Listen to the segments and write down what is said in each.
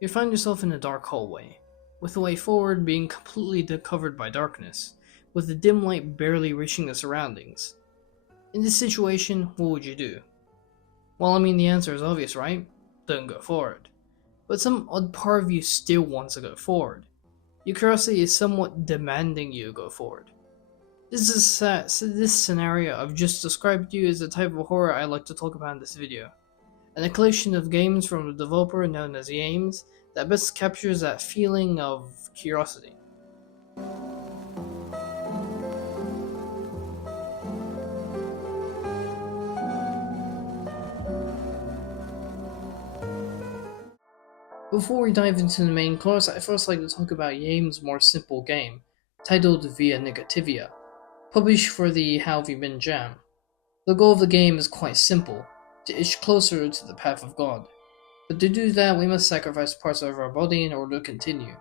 You find yourself in a dark hallway, with the way forward being completely covered by darkness, with the dim light barely reaching the surroundings. In this situation, what would you do? Well, the answer is obvious, right? Don't go forward. But some odd part of you still wants to go forward. Your curiosity is somewhat demanding you go forward. This scenario I've just described to you is the type of horror I like to talk about in this video, and a collection of games from the developer known as Yames that best captures that feeling of curiosity. Before we dive into the main course, I'd first like to talk about Yames' more simple game, titled Via Negativia, published for the How Have You Been Jam. The goal of the game is quite simple, to itch closer to the path of God. But to do that, we must sacrifice parts of our body in order to continue.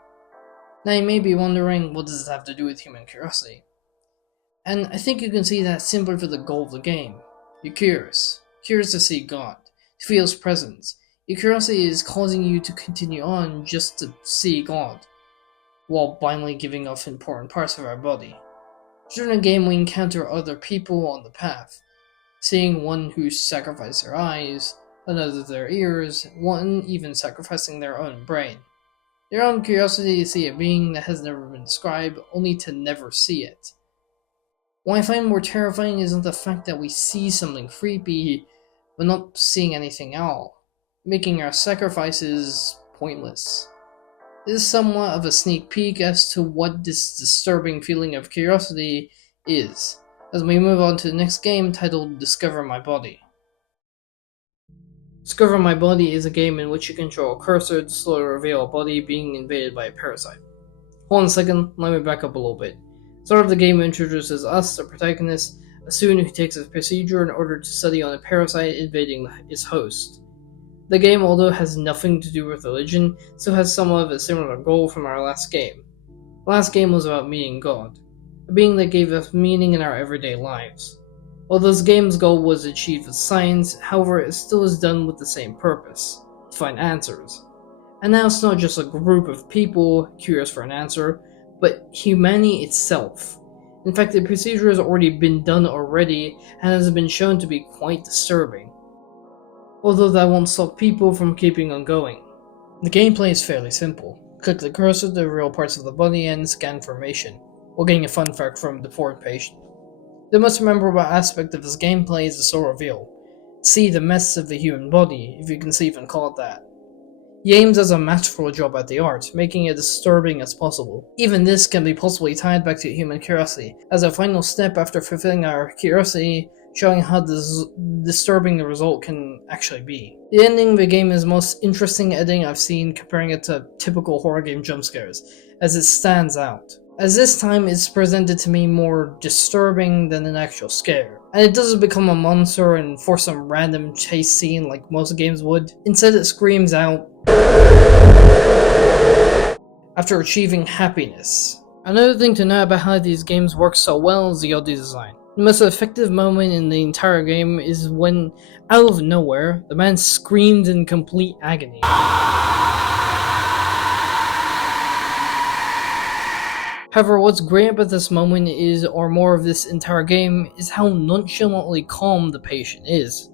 Now you may be wondering, what does this have to do with human curiosity? And I think you can see that simply for the goal of the game. You're curious to see God, to feel His presence. Your curiosity is causing you to continue on just to see God, while blindly giving up important parts of our body. During the game, we encounter other people on the path, seeing one who sacrificed their eyes, another their ears, one even sacrificing their own brain. Their own curiosity to see a being that has never been described, only to never see it. What I find more terrifying isn't the fact that we see something creepy, but not seeing anything at all, making our sacrifices pointless. This is somewhat of a sneak peek as to what this disturbing feeling of curiosity is, as we move on to the next game titled Discover My Body. Discover My Body is a game in which you control a cursor to slowly reveal a body being invaded by a parasite. Hold on a second, let me back up a little bit. The start of the game introduces us, the protagonist, a student who takes a procedure in order to study on a parasite invading its host. The game, although has nothing to do with religion, still has somewhat of a similar goal from our last game. The last game was about meeting God, a being that gave us meaning in our everyday lives. Although this game's goal was achieved with science, however, it still is done with the same purpose, to find answers. And now it's not just a group of people curious for an answer, but humanity itself. In fact, the procedure has already been done already and has been shown to be quite disturbing. Although that won't stop people from keeping on going. The gameplay is fairly simple. Click the cursor to reveal parts of the body and scan information, while getting a fun fact from the foreign patient. The most memorable aspect of this gameplay is the soul reveal. See the mess of the human body, if you can even call it that. Yames does a masterful job at the art, making it disturbing as possible. Even this can be possibly tied back to human curiosity, as a final step after fulfilling our curiosity, showing how disturbing the result can actually be. The ending of the game is the most interesting ending I've seen, comparing it to typical horror game jump scares, as it stands out. As this time it's presented to me more disturbing than an actual scare. And it doesn't become a monster and force some random chase scene like most games would. Instead it screams out after achieving happiness. Another thing to know about how these games work so well is the audio design. The most effective moment in the entire game is when, out of nowhere, the man screamed in complete agony. However, what's great about this moment is, or more of this entire game, is how nonchalantly calm the patient is.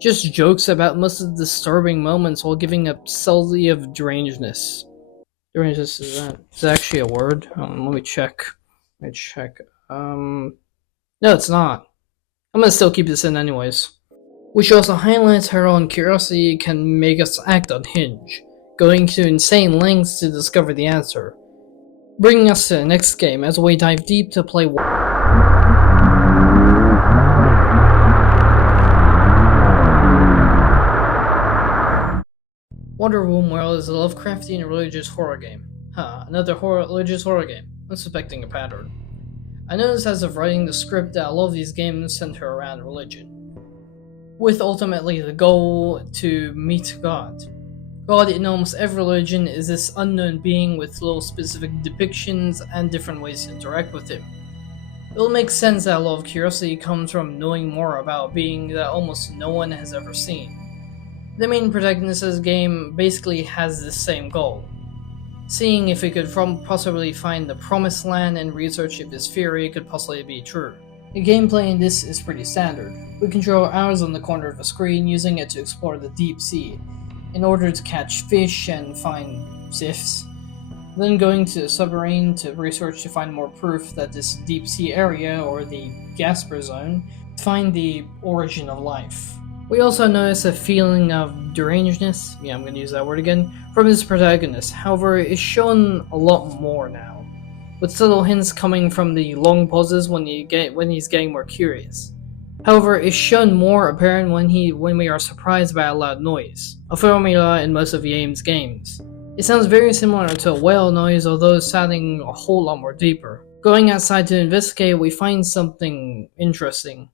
Just jokes about most of the disturbing moments while giving a subtlety of derangeness. Derangeness, is that actually a word? Let me check. No, it's not. I'm gonna still keep this in anyways. Which also highlights how our own curiosity can make us act unhinged, going to insane lengths to discover the answer. Bringing us to the next game as we dive deep to play Wonderwomb World is a Lovecraftian religious horror game. Another religious horror game. I'm suspecting a pattern. I noticed as of writing the script that a lot of these games center around religion, with ultimately the goal to meet God. God in almost every religion is this unknown being with little specific depictions and different ways to interact with him. It will make sense that a lot of curiosity comes from knowing more about a being that almost no one has ever seen. The main protagonist of this game basically has the same goal, seeing if he could possibly find the promised land and research if this theory could possibly be true. The gameplay in this is pretty standard. We control ours on the corner of the screen, using it to explore the deep sea in order to catch fish and find sifts, then going to the submarine to research to find more proof that this deep sea area, or the Gasper zone, find the origin of life. We also notice a feeling of derangedness, I'm gonna use that word again, from his protagonist. However, it's shown a lot more now, with subtle hints coming from the long pauses when he's getting more curious. However, it's shown more apparent when we are surprised by a loud noise, a formula in most of yames games. It sounds very similar to a whale noise, although sounding a whole lot more deeper. Going outside to investigate, we find something interesting.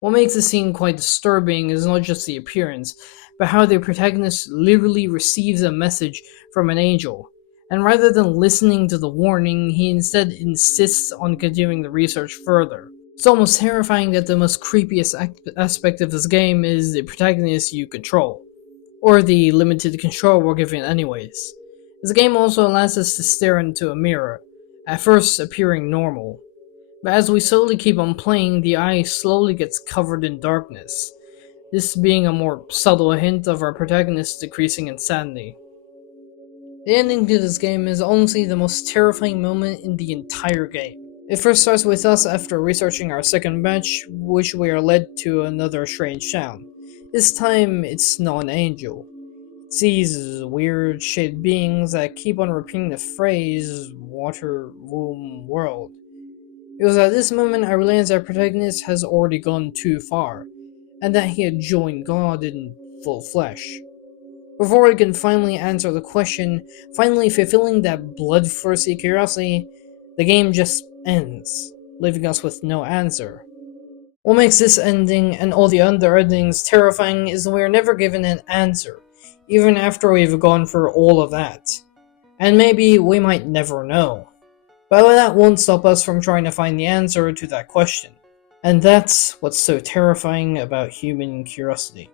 What makes the scene quite disturbing is not just the appearance, but how the protagonist literally receives a message from an angel, and rather than listening to the warning, he instead insists on continuing the research further. It's almost terrifying that the most creepiest aspect of this game is the protagonist you control, or the limited control we're given anyways. This game also allows us to stare into a mirror, at first appearing normal, but as we slowly keep on playing, the eye slowly gets covered in darkness, this being a more subtle hint of our protagonist's decreasing insanity. The ending to this game is honestly the most terrifying moment in the entire game. It first starts with us after researching our second match, which we are led to another strange town. This time, it's not an angel. It's these weird shaped beings that keep on repeating the phrase, water, womb, world. It was at this moment I realized our protagonist has already gone too far, and that he had joined God in full flesh. Before he can finally answer the question, finally fulfilling that bloodthirsty curiosity, the game just ends, leaving us with no answer. What makes this ending and all the other endings terrifying is that we are never given an answer, even after we've gone through all of that. And maybe we might never know. But that won't stop us from trying to find the answer to that question. And that's what's so terrifying about human curiosity.